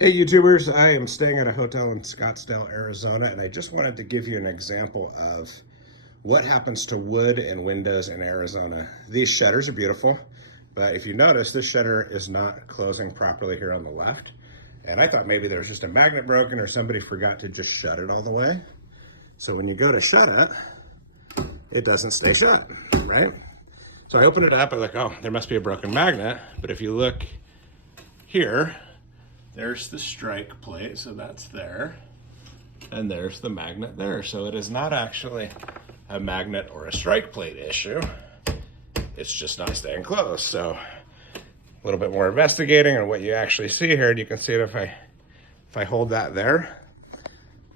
Hey YouTubers, I am staying at a hotel in Scottsdale, Arizona, and I just wanted to give you an example of what happens to wood and windows in Arizona. These shutters are beautiful, but if you notice, this shutter is not closing properly here on the left. And I thought maybe there was just a magnet broken or somebody forgot to just shut it all the way. So when you go to shut it, it doesn't stay shut, right? So I open it up, I'm like, oh, there must be a broken magnet. But if you look here, there's the strike plate, so that's there. And there's the magnet there. So it is not actually a magnet or a strike plate issue. It's just not staying closed. So a little bit more investigating on what you actually see here. And you can see it if I hold that there.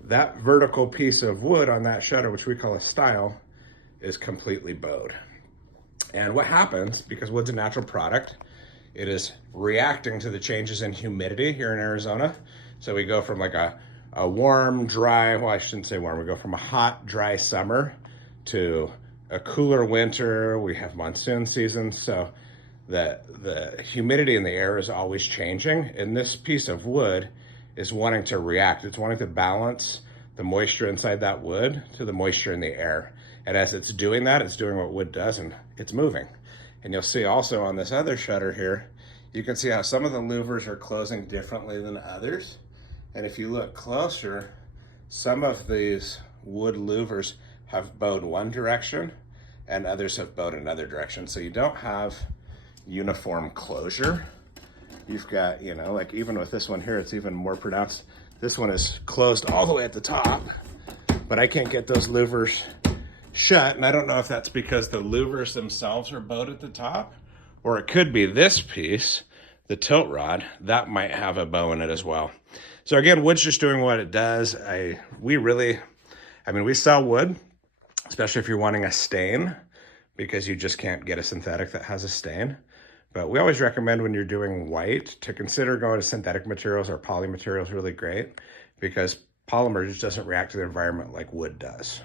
That vertical piece of wood on that shutter, which we call a stile, is completely bowed. And what happens, because wood's a natural product, it is reacting to the changes in humidity here in Arizona. So we go from like a warm, dry, well, I shouldn't say warm, we go from a hot, dry summer to a cooler winter. We have monsoon seasons, so the humidity in the air is always changing. And this piece of wood is wanting to react. It's wanting to balance the moisture inside that wood to the moisture in the air. And as it's doing that, it's doing what wood does, and it's moving. And you'll see also on this other shutter here, you can see how some of the louvers are closing differently than others. And if you look closer, some of these wood louvers have bowed one direction and others have bowed another direction. So you don't have uniform closure. You've got, you know, like even with this one here, it's even more pronounced. This one is closed all the way at the top, but I can't get those louvers shut. And I don't know if that's because the louvers themselves are bowed at the top, or it could be this piece, the tilt rod, that might have a bow in it as well. So again, wood's just doing what it does. We sell wood, especially if you're wanting a stain, because you just can't get a synthetic that has a stain. But we always recommend when you're doing white to consider going to synthetic materials, or poly materials really great, because polymer just doesn't react to the environment like wood does.